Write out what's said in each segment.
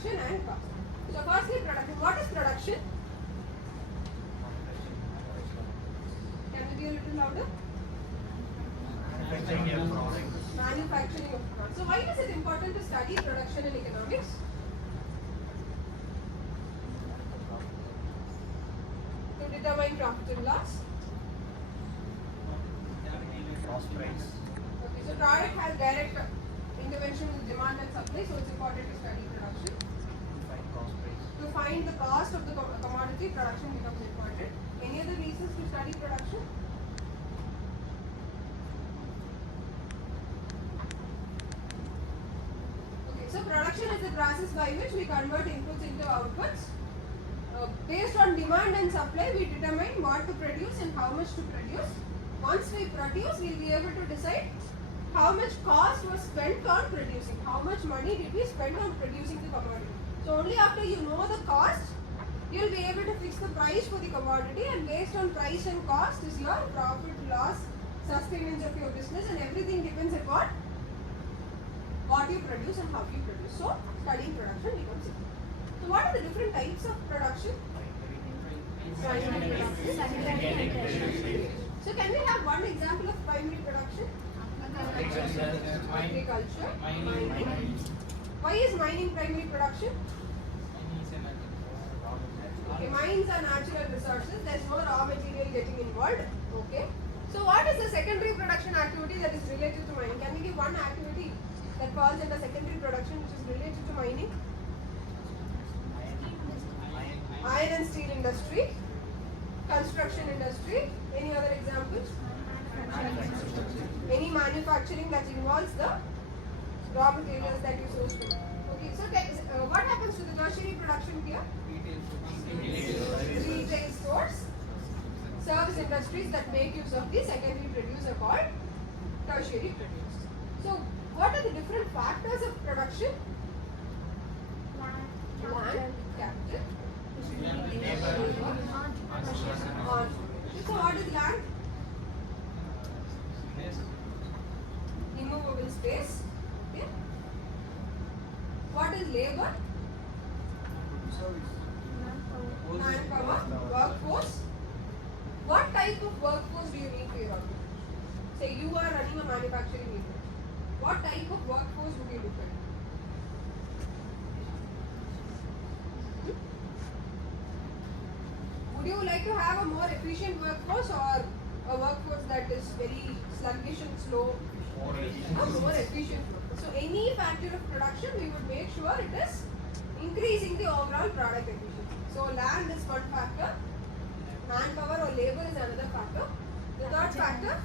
production and cost. So firstly, production. What is production? Can we be a little louder? Manufacturing of products. So why is it important to study production in economics? To determine profit and loss. Cost price. Okay, so product has direct intervention with demand and supply, so it's important to study production. Find cost price. To find the cost of the commodity, production becomes important. Any other reasons to study production? Okay, so production is the process by which we convert inputs into outputs. Based on demand and supply, we determine what to produce and how much to produce. Once we produce, we'll be able to decide how much cost was spent on producing, how much money did we spend on producing the commodity. So only after you know the cost, you'll be able to fix the price for the commodity, and based on price and cost is your profit, loss, sustenance of your business, and everything depends upon what you produce and how you produce. So studying production becomes important. So what are the different types of production? Primary production, secondary and tertiary. So can we have one example of primary production? Agriculture, mining. Why is mining primary production? Okay, mines are natural resources. There's no raw material getting involved. Okay. So what is the secondary production activity that is related to mining? Can we give one activity that falls under secondary production which is related to mining? Iron and steel industry, construction industry. Any other examples? Any manufacturing that involves the raw materials that you source from. Okay, so what happens to the tertiary production here? Retail stores, service industries that make use of the secondary produce are called tertiary produce. So what are the different factors of production? Land, capital, on. So what is land? Immovable space. Okay. What is labor? Manpower, workforce. What type of workforce do you need for your organization? Say you are running a manufacturing unit. What type of workforce would you look at? Would you like to have a more efficient workforce or a workforce that is very sluggish and slow? More efficient. So any factor of production, we would make sure it is increasing the overall product efficiency. So land is one factor, manpower or labor is another factor. The third factor,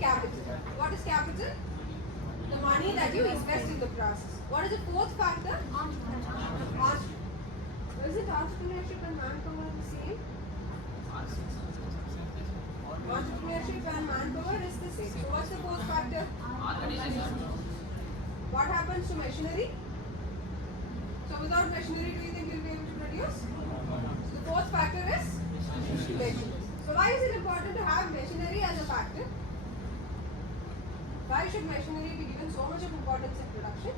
capital. What is capital? The money that you invest in the process. What is the fourth factor? Entrepreneurship. Is it entrepreneurship and manpower the same? Entrepreneurship and manpower is the same. So what's the fourth factor? What happens to machinery? So without machinery, do you think you'll be able to produce? The fourth factor is machinery. So why is it important to have machinery as a factor? Why should machinery be given so much of importance in production?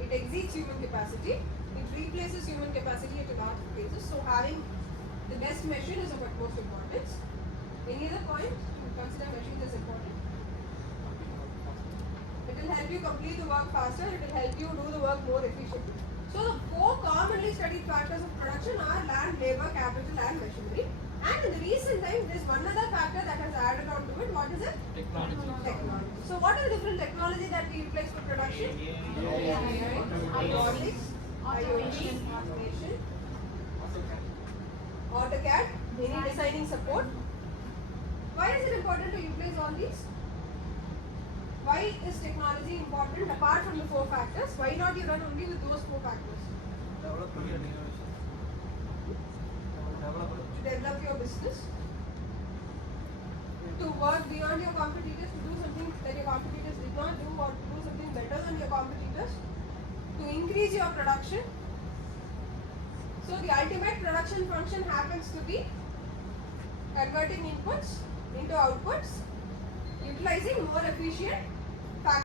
It exceeds human capacity. It replaces human capacity at a large phases. So having the best machine is of utmost importance. Any other point? You consider machines as important. It will help you complete the work faster. It will help you do the work more efficiently. So the four commonly studied factors of production are land, labor, capital, and machinery. And in the recent time, there's one other factor that has added on to it. What is it? Technology. So what are the different technology that we utilize for production? Robotics, IoT, automation, AutoCAD, any designing support. Why is it important to utilize all these? Why is technology important apart from the four factors? Why not you run only with those four factors? To develop your business, to work beyond your competitors, to do something that your competitors did not do, or to do something better than your competitors, to increase your production. So the ultimate production function happens to be converting inputs into outputs, utilizing more efficient